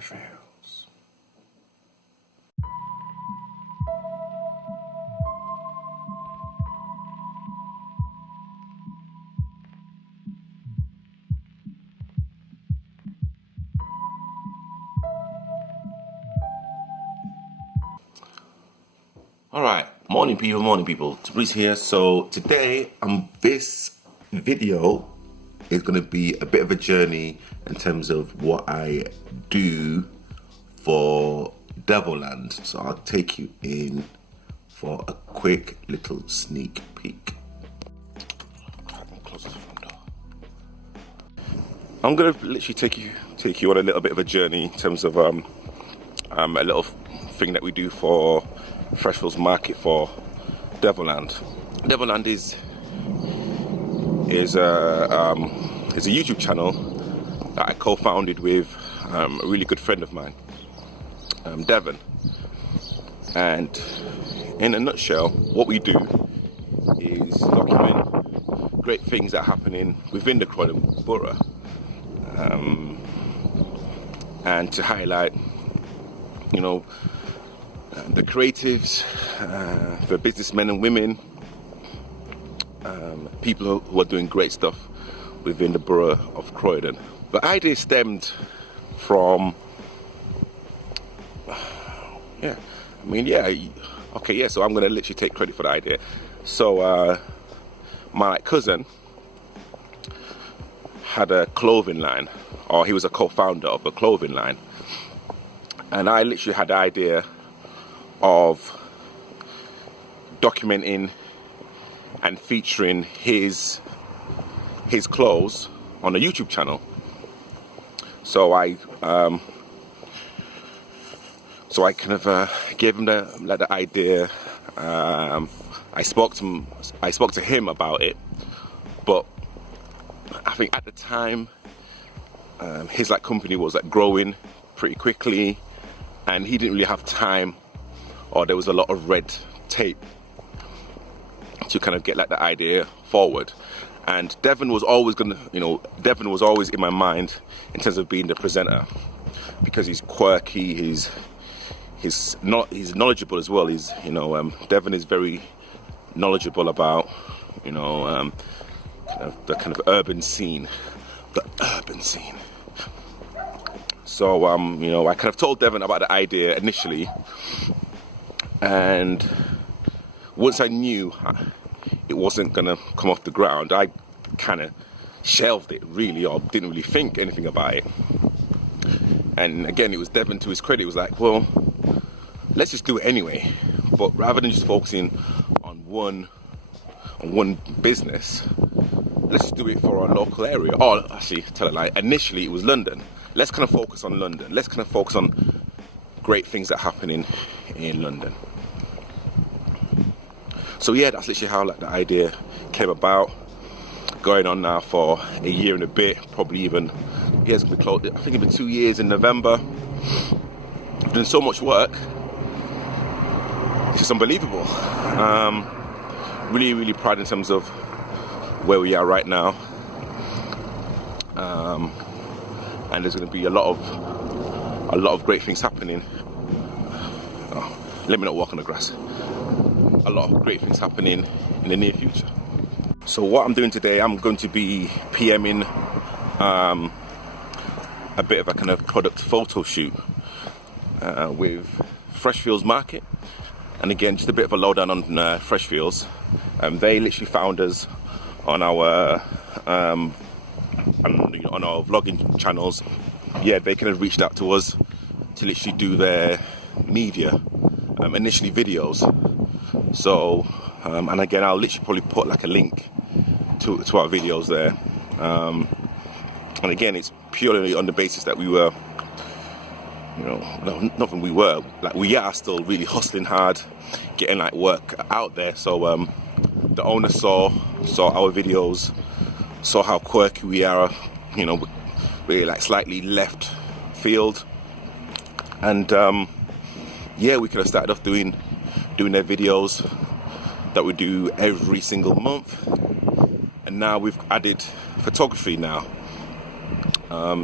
fresh fields. Alright, morning people, Bruce here. So today, this video is going to be a bit of a journey in terms of what I do for Devoland. So I'll take you in for a quick little sneak peek. Close the front door. I'm going to literally take you on a little bit of a journey in terms of a little thing that we do for Freshfields Market for Devoland. Devoland is a YouTube channel that I co-founded with a really good friend of mine, Devin. And in a nutshell, what we do is document great things that are happening within the Croydon borough, and to highlight, the creatives, the businessmen and women, people who are doing great stuff within the borough of Croydon. The idea stemmed from, so I'm going to literally take credit for the idea. So my cousin had a clothing line, or he was a co-founder of a clothing line, and I literally had the idea of documenting and featuring his clothes on a YouTube channel. So I kind of gave him the idea. I spoke to him about it, but I think at the time his company was growing pretty quickly, and he didn't really have time, or there was a lot of red tape to kind of get the idea forward. And Devin was always in my mind in terms of being the presenter, because he's quirky, he's knowledgeable as well. Devin is very knowledgeable about the kind of urban scene. So I kind of told Devin about the idea initially, and once I knew it wasn't gonna come off the ground, I kind of shelved it really, or didn't really think anything about it. And again, it was Devin, to his credit, was like, well, let's just do it anyway. But rather than just focusing on one business, let's just do it for our local area. Or actually, tell a lie, initially it was London. Let's kind of focus on London. Let's kind of focus on great things that are happening in London. So yeah, that's literally how the idea came about. Going on now for a year and a bit, probably even, it's gonna be close, I think it'll be 2 years in November. I've done so much work, it's just unbelievable. Really, really proud in terms of where we are right now. And there's gonna be a lot of great things happening. Let me not walk on the grass. A lot of great things happening in the near future. So what I'm doing today, I'm going to be PMing a bit of a kind of product photo shoot with Freshfields Market. And again, just a bit of a lowdown on Freshfields. They literally found us on our on our vlogging channels. Yeah, they kind of reached out to us to literally do their media, initially videos. So, and again, I'll literally probably put a link to our videos there. And again, it's purely on the basis that we were, we are still really hustling hard, getting work out there. So the owner saw our videos, saw how quirky we are, we're slightly left field, and we could have started off doing their videos that we do every single month, and now we've added photography now.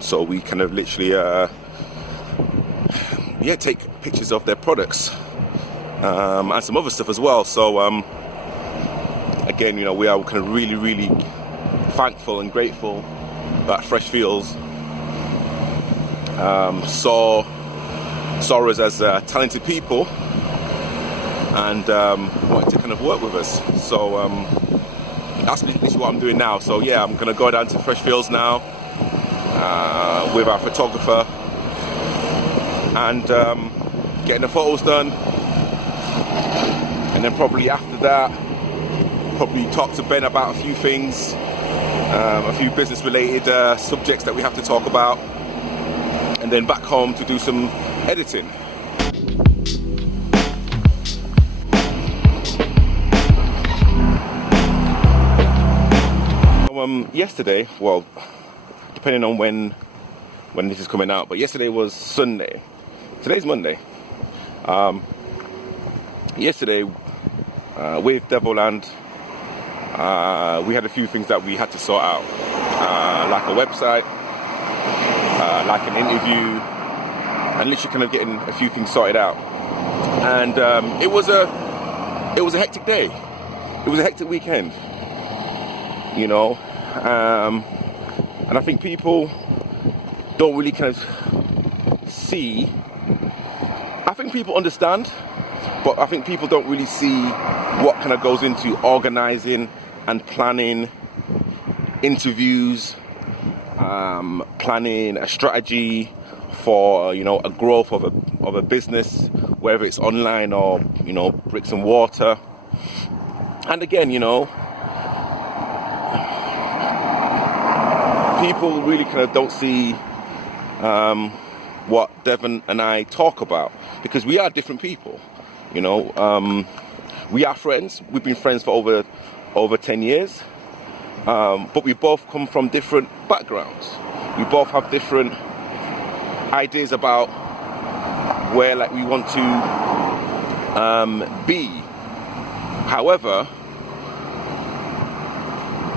So we kind of literally yeah, take pictures of their products and some other stuff as well. So again, you know, we are kind of really thankful and grateful that Fresh Fields saw us as talented people and wanted to kind of work with us. So that's literally what I'm doing now. So yeah, I'm gonna go down to Fresh Fields now with our photographer and getting the photos done, and then probably after that, probably talk to Ben about a few things, a few business related subjects that we have to talk about, and then back home to do some editing. Yesterday, well, depending on when this is coming out, but yesterday was Sunday. Today's Monday. Yesterday, with Devoland, we had a few things that we had to sort out, like a website, like an interview, and literally kind of getting a few things sorted out. And it was a hectic day. It was a hectic weekend, you know. And I think people don't really kind of see. I think people understand, but I think people don't really see what kind of goes into organizing and planning interviews, planning a strategy for, you know, a growth of a business, whether it's online or, you know, bricks and mortar. And again, you know, people really kind of don't see what Devin and I talk about, because we are different people, you know. We are friends. We've been friends for over 10 years, but we both come from different backgrounds. We both have different ideas about where, like, we want to be. However,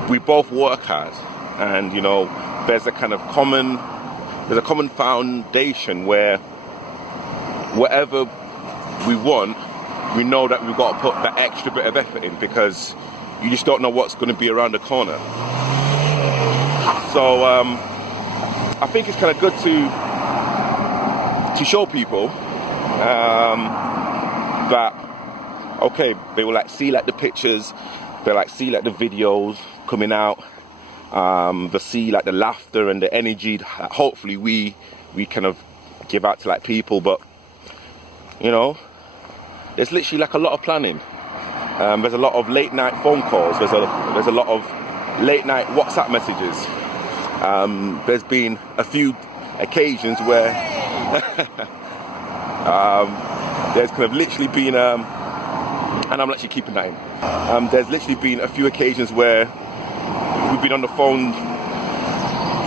we both work hard, and, you know, there's a common foundation where whatever we want, we know that we've got to put that extra bit of effort in, because you just don't know what's going to be around the corner. So I think it's kind of good to show people that, okay, they will like see like the pictures, they like see like the videos coming out, they see like the laughter and the energy that hopefully we kind of give out to like people. But, you know, there's literally like a lot of planning. There's a lot of late night phone calls. There's a lot of late night WhatsApp messages. There's been a few occasions where there's kind of literally been, and I'm actually keeping that in. There's literally been a few occasions where we've been on the phone,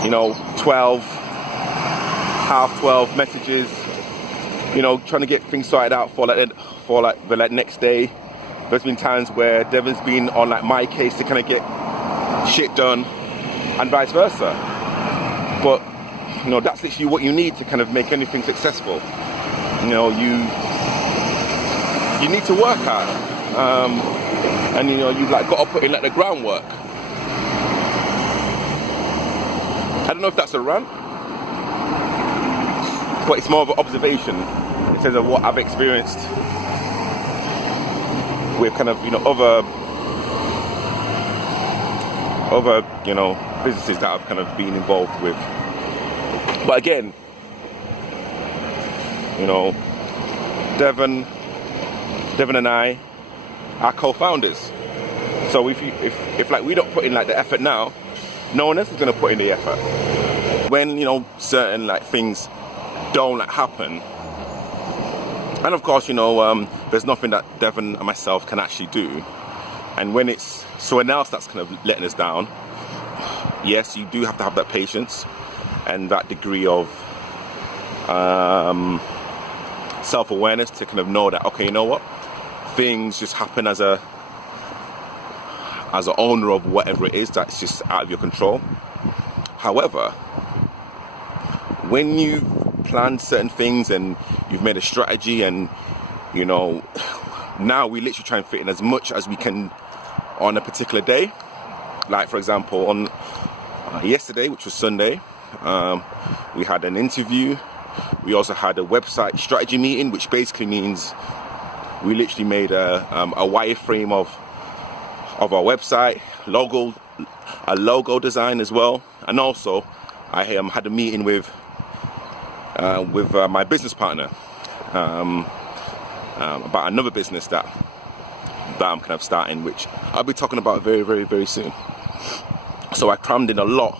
you know, 12, half 12 messages, you know, trying to get things sorted out for the next day. There's been times where Devin's been on like my case to kind of get shit done, and vice versa. But, you know, that's literally what you need to kind of make anything successful. You know, you need to work hard, and, you know, you've like got to put in like the groundwork. I don't know if that's a rant, but it's more of an observation in terms of what I've experienced with kind of, you know, other you know, businesses that I've kind of been involved with. But again, you know, Devin and I are co-founders. So if like we don't put in like the effort now, no one else is going to put in the effort. When, you know, certain like things don't like happen, and of course, you know, there's nothing that Devin and myself can actually do. And when it's someone else that's kind of letting us down, yes, you do have to have that patience and that degree of self-awareness to kind of know that, okay, you know what, things just happen as an owner of whatever it is that's just out of your control. However, when you planned certain things and you've made a strategy, and you know, now we literally try and fit in as much as we can on a particular day. Like for example, on yesterday, which was Sunday, we had an interview. We also had a website strategy meeting, which basically means we literally made a wireframe of our website, a logo design as well, and also I had a meeting with my business partner about another business that I'm kind of starting, which I'll be talking about very, very, very soon. So I crammed in a lot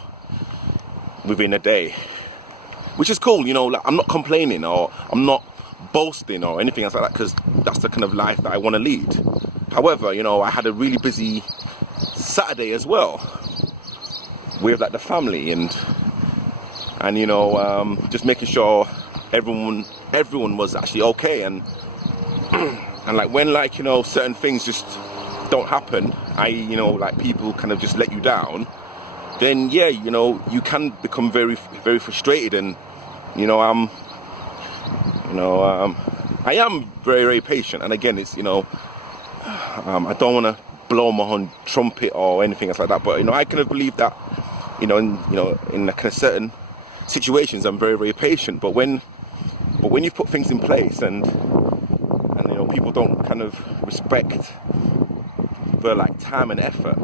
within a day, which is cool, you know. Like, I'm not complaining or I'm not boasting or anything else like that, because that's the kind of life that I want to lead. However, you know, I had a really busy Saturday as well with like the family and you know, just making sure everyone was actually okay, and and like when, like, you know, certain things just don't happen, you know, like people kind of just let you down, then yeah, you know, you can become very, very frustrated. And you know, I am very, very patient, and again, it's, you know, I don't want to blow my own trumpet or anything else like that, but you know, I kind of believe that, you know, in kind of certain situations, I'm very, very patient. But when you put things in place and you know, people don't kind of respect the like time and effort,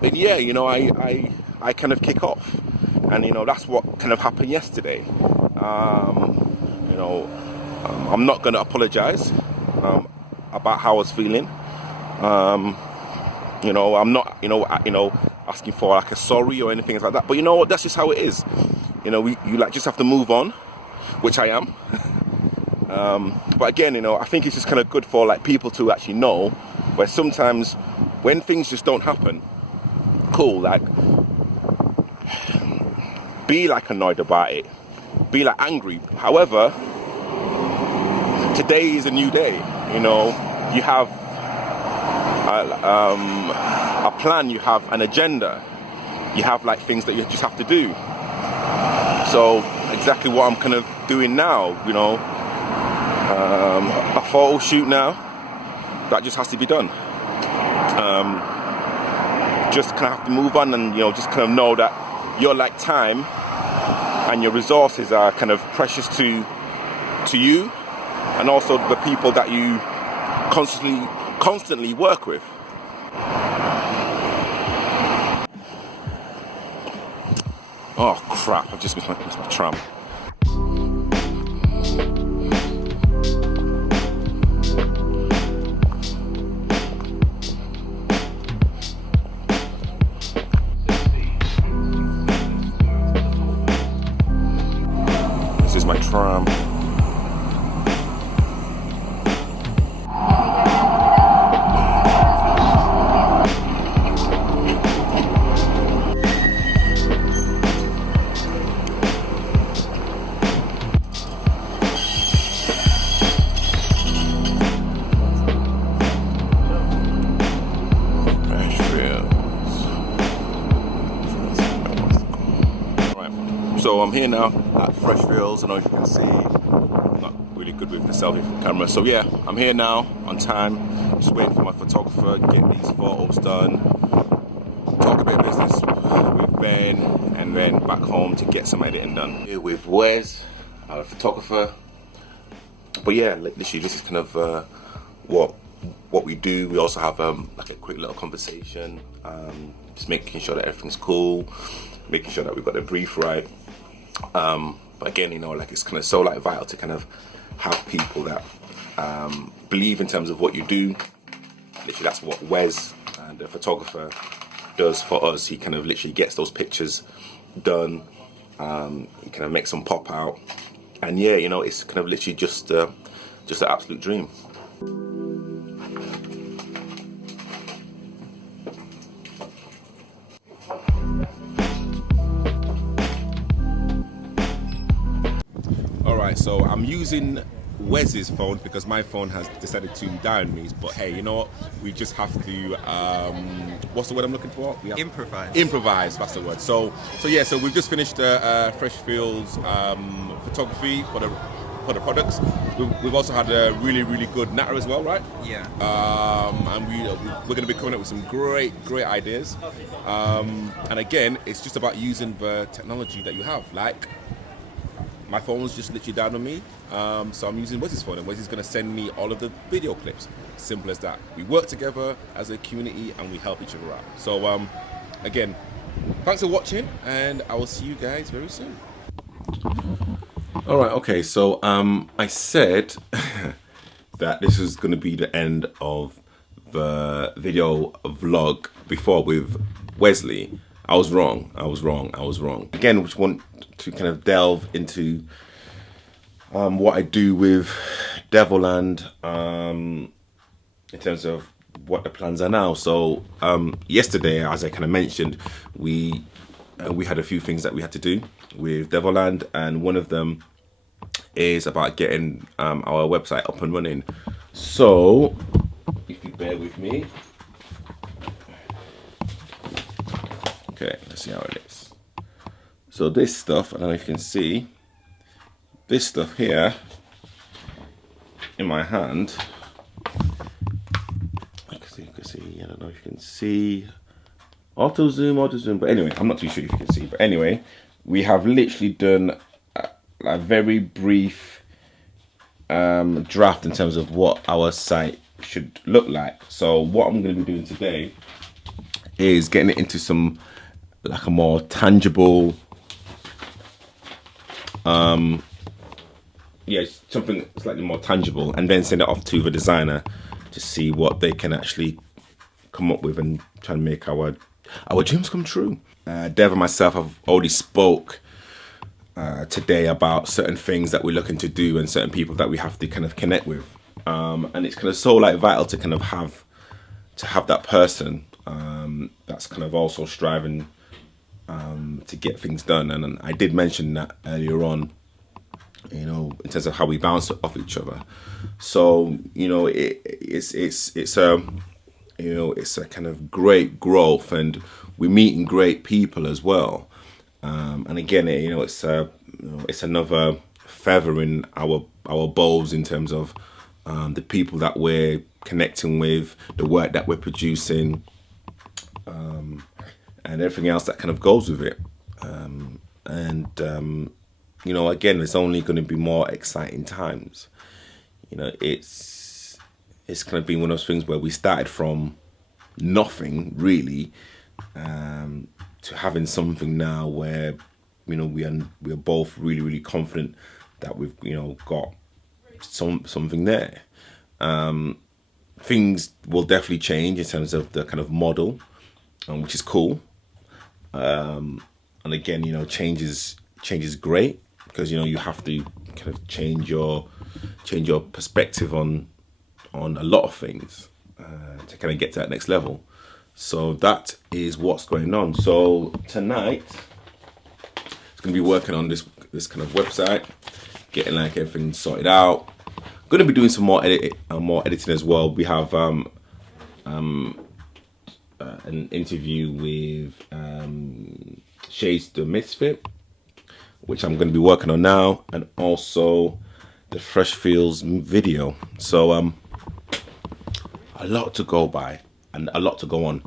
then yeah, you know, I kind of kick off, and you know, that's what kind of happened yesterday. You know, I'm not going to apologize about how I was feeling. You know, I'm not, you know, asking for like a sorry or anything like that. But you know what? That's just how it is. You know, you like just have to move on, which I am. But again, you know, I think it's just kind of good for like people to actually know, where sometimes when things just don't happen, cool, like be like annoyed about it, be like angry. However, today is a new day. You know, you have a plan, you have an agenda, you have like things that you just have to do. So exactly what I'm kind of doing now, you know, a photo shoot now that just has to be done. Just kind of have to move on, and you know, just kind of know that your like time and your resources are kind of precious to you, and also the people that you constantly work with. Oh crap, I've just missed my tram. This is my tram. So I'm here now at Freshfields. I don't know if you can see, I'm not really good with the selfie camera. So yeah, I'm here now on time, just waiting for my photographer, get these photos done, talk a bit of business with Ben, and then back home to get some editing done. Here with Wes, our photographer. But yeah, literally this is kind of what we do. We also have like a quick little conversation, just making sure that everything's cool, making sure that we've got the brief right. But again, you know, like it's kind of so like vital to kind of have people that believe in terms of what you do. Literally, that's what Wes, the photographer, does for us. He kind of literally gets those pictures done. He kind of makes them pop out, and yeah, you know, it's kind of literally just an absolute dream. Alright, so I'm using Wes's phone because my phone has decided to die on me. But hey, you know what? We just have to. What's the word I'm looking for? We have Improvise. Improvise. That's the word. So yeah. So we've just finished Fresh Fields photography for the products. We've also had a really good natter as well, right? Yeah. And we're going to be coming up with some great ideas. And again, it's just about using the technology that you have. Like my phone's just literally down on me, so I'm using Wes's phone, and Wes is going to send me all of the video clips. Simple as that. We work together as a community, and we help each other out. So again, thanks for watching, and I will see you guys very soon. All right, okay, so I said that this is going to be the end of the video vlog before with Wesley. I was wrong. Again, we just want to kind of delve into what I do with Devoland in terms of what the plans are now. So yesterday, as I kind of mentioned, we had a few things that we had to do with Devoland, and one of them is about getting our website up and running. So if you bear with me. Okay, let's see how it is. So this stuff, I don't know if you can see, this stuff here in my hand, you can see, I don't know if you can see, auto zoom, but anyway, I'm not too sure if you can see, but anyway, we have literally done a very brief draft in terms of what our site should look like. So what I'm going to be doing today is getting it into some like a more tangible something slightly more tangible, and then send it off to the designer to see what they can actually come up with and try and make our dreams come true. Dev and myself have already spoke today about certain things that we're looking to do and certain people that we have to kind of connect with, and it's kind of so like vital to kind of have that person that's kind of also striving to get things done. And I did mention that earlier on, you know, in terms of how we bounce off each other. So you know, it's a kind of great growth, and we're meeting great people as well. And again, you know, it's another feather in our bows in terms of the people that we're connecting with, the work that we're producing, and everything else that kind of goes with it. You know, again, it's only going to be more exciting times. You know, it's kind of been one of those things where we started from nothing really, to having something now where, you know, we are both really confident that we've, you know, got something there. Things will definitely change in terms of the kind of model, which is cool. And again, you know, change is great, because, you know, you have to kind of change your perspective on a lot of things to kind of get to that next level. So that is what's going on. So tonight, it's going to be working on this kind of website, getting like everything sorted out. Going to be doing some more editing as well. We have an interview with Shades the Misfit, which I'm going to be working on now, and also the Fresh Fields video. So a lot to go by and a lot to go on.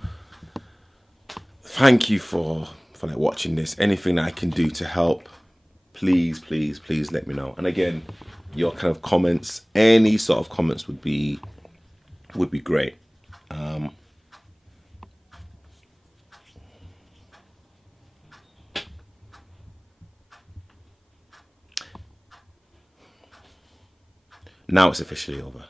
Thank you for like watching this. Anything that I can do to help, please let me know. And again, your kind of comments, any sort of comments would be great. Now it's officially over.